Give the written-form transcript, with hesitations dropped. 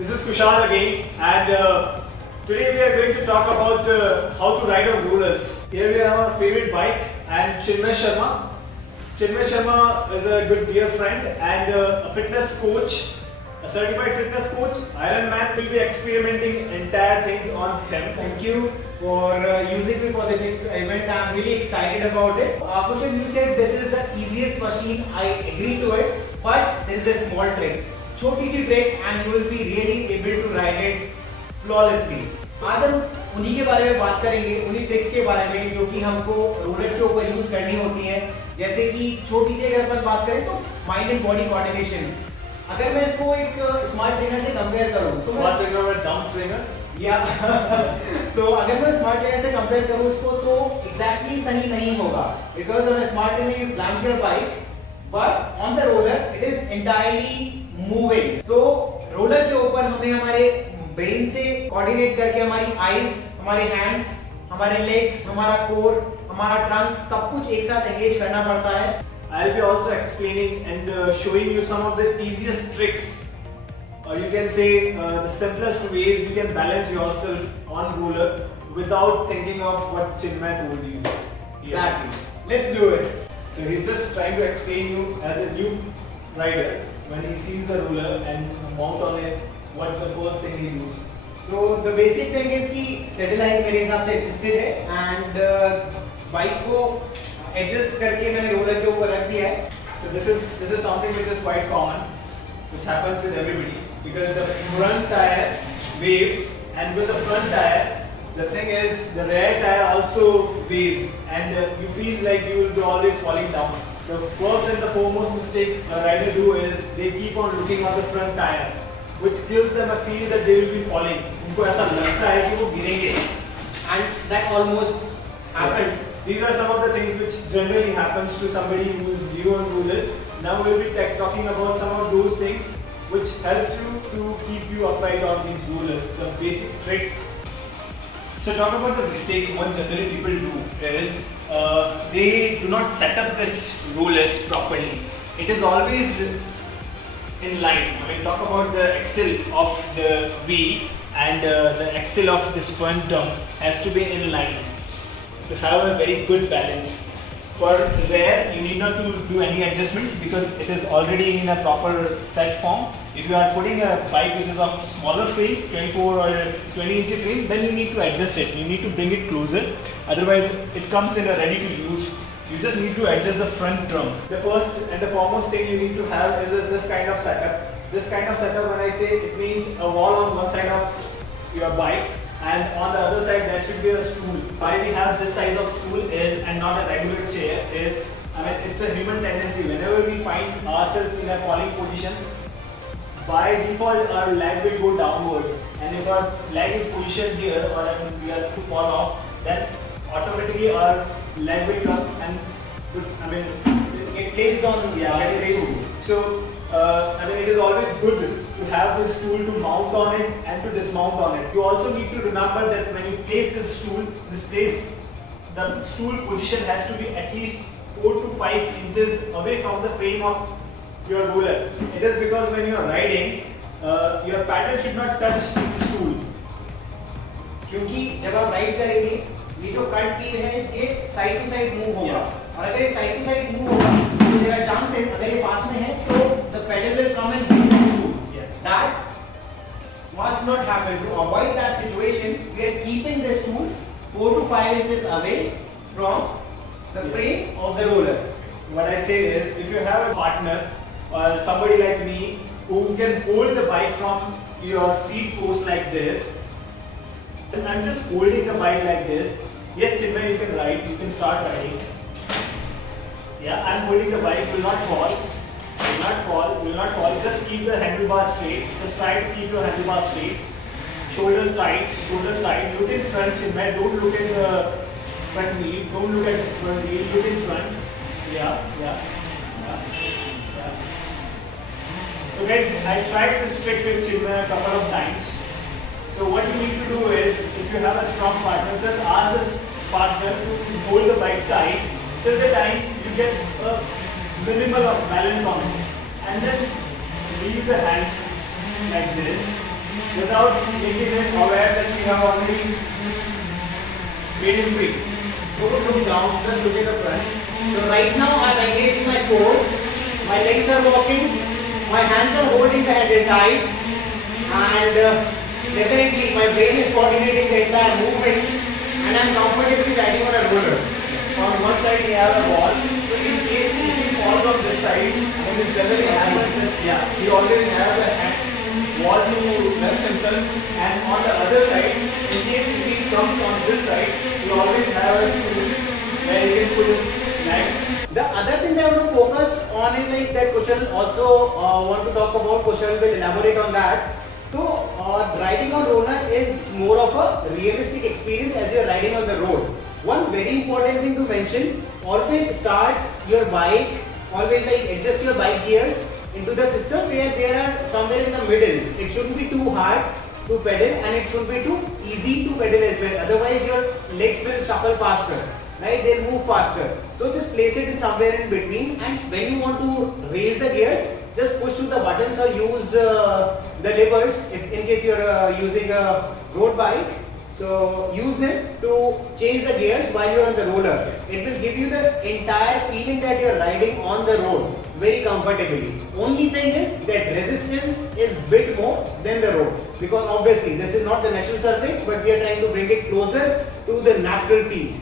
This is Kushal again, and today we are going to talk about how to ride on rollers. Here we have our favorite bike and Chinmay Sharma. Chinmay Sharma is a good dear friend and a fitness coach, a certified fitness coach. Ironman will be experimenting entire things on him. Thank you for using me for this experiment. I'm really excited about it. Kushal, you said this is the easiest machine. I agree to it, but there is a small trick. छोटी सी trick and you will be really able to ride it flawlessly. आज हम उन्हीं के बारे में बात करेंगे, उन्हीं ट्रिक्स के बारे में जो कि हमको रोलर्स के ऊपर यूज करनी होती हैं. जैसे कि छोटी सी अगर अपन बात करें तो माइंड एंड बॉडी कोऑर्डिनेशन. अगर मैं इसको एक स्मार्ट ट्रेनर से कंपेयर करूं तो स्मार्ट ट्रेनर और डंप ट्रेनर या so अगर मैं स्मार्ट ट्रेनर से कंपेयर करूं इसको तो एग्जैक्टली सही नहीं होगा, because on a smart trainer you clamp your bike, but on the roller it is entirely moving. So roller के ऊपर हमें हमारे ब्रेन से कोऑर्डिनेट करके हमारी आईज, हमारे हैंड्स, हमारे लेग्स, हमारा कोर, हमारा ट्रंक सब कुछ एक साथ एंगेज करना पड़ता है. I'll be also explaining and showing you some of the easiest tricks, or you can say the simplest ways you can balance yourself on roller without thinking of what Chinmay told you. Exactly. Let's do it. So he's just trying to explain you as a new rider, when he sees the roller and mount on it, what the first thing he does. So the basic thing is कि settle height मेरे हिसाब से adjusted है and bike को adjust करके मैंने roller के ऊपर रख दिया है. So this is something which is quite common, which happens with everybody, because the front tire waves, and with the front tire, the thing is the rear tire also waves, and you feel like you will be always falling down. The first and the foremost mistake a rider do is they keep on looking on the front tire, which gives them a feel that they will be falling. उनको ऐसा लगता है कि वो गिरेंगे. And that almost happened. These are some of the things which generally happens to somebody who is new on rollers. Now we will be talking about some of those things which helps you to keep you upright on these rollers, the basic tricks. So talk about the mistakes what generally people do is they do not set up this rollers properly. It is always in line. I mean, talk about the axle of the wheel and the axle of this front drum has to be in line to have a very good balance. For rear, you need not to do any adjustments because it is already in a proper set form. If you are putting a bike which is of smaller frame, 24 or 20-inch frame, then you need to adjust it. You need to bring it closer. Otherwise, it comes in a ready to use. You just need to adjust the front drum. The first and the foremost thing you need to have is this kind of setup. This kind of setup, when I say, it means a wall on one side of your bike, and on the other side there should be a stool. Why we have this size of stool is and not a regular chair is, I mean, it's a human tendency. Whenever we find ourselves in a falling position, by default our leg will go downwards, and if our leg is positioned here or we are to fall off, then automatically our leg will come and I mean It plays on so I mean, it is always good to have this tool to mount on it and to dismount on it. You also need to remember that when you place this tool, the stool position has to be at least 4 to 5 inches away from the frame of your roller. It is because when you are riding, your paddle should not touch this stool. क्योंकि जब आप ride करेंगे ये जो front wheel है ये side to side move होगा, और अगर ये साइड टू साइड मूव होगा तो देयर आर चांसेस अगर ये पास में है तो the pedal will come and hit the stool. That must not happen. To avoid that situation, we are keeping the stool 4 to 5 inches away from the frame of the roller. What I say is, if you have a partner or somebody like me who can hold the bike from your seat post like this, and I'm just holding the bike like this. Yes, Chinmay, you can ride, you can start riding. Yeah, I'm holding the bike, will not fall. Will not fall, will not fall. Just keep the handlebar straight. Just try to keep your handlebar straight. Shoulders tight, shoulders tight. Look in front, Chinmay. Don't look at the front wheel. Don't look at front wheel. Look in front. Yeah. So guys, I tried this trick with Chinmay a couple of times. So what you need to do is, if you have a strong partner, just ask this partner to hold the bike tight till the time you get a minimal of balance on it, and then leave the hands like this without making him aware that we have already made him free. Don't look down, just look at the front. So right now I'm engaging my core, my legs are walking, my hands are holding the handle tight, and definitely my brain is coordinating the entire movement, and I'm comfortably riding on a roller. On one side he has a wall, so in case if he falls on this side, and it generally happens that he always has a wall to rest himself, and on the other side, in case if he comes on this side, he always has a stool where he can put his leg. The other thing that I want to focus on is like that Kushal also want to talk about. Kushal will elaborate on that. So riding on roller is more of a realistic experience as you are riding on the road. One very important thing to mention: always start your bike, always like adjust your bike gears into the system where they are somewhere in the middle. It shouldn't be too hard to pedal and it should be too easy to pedal as well. Otherwise your legs will shuffle faster. Right, they'll move faster. So just place it in somewhere in between, and when you want to raise the gears, just push to the buttons or use the levers if, in case you're using a road bike. So use them to change the gears while you're on the roller. It will give you the entire feeling that you're riding on the road very comfortably. Only thing is that resistance is bit more than the road, because obviously this is not the national service, but we are trying to bring it closer to the natural feel.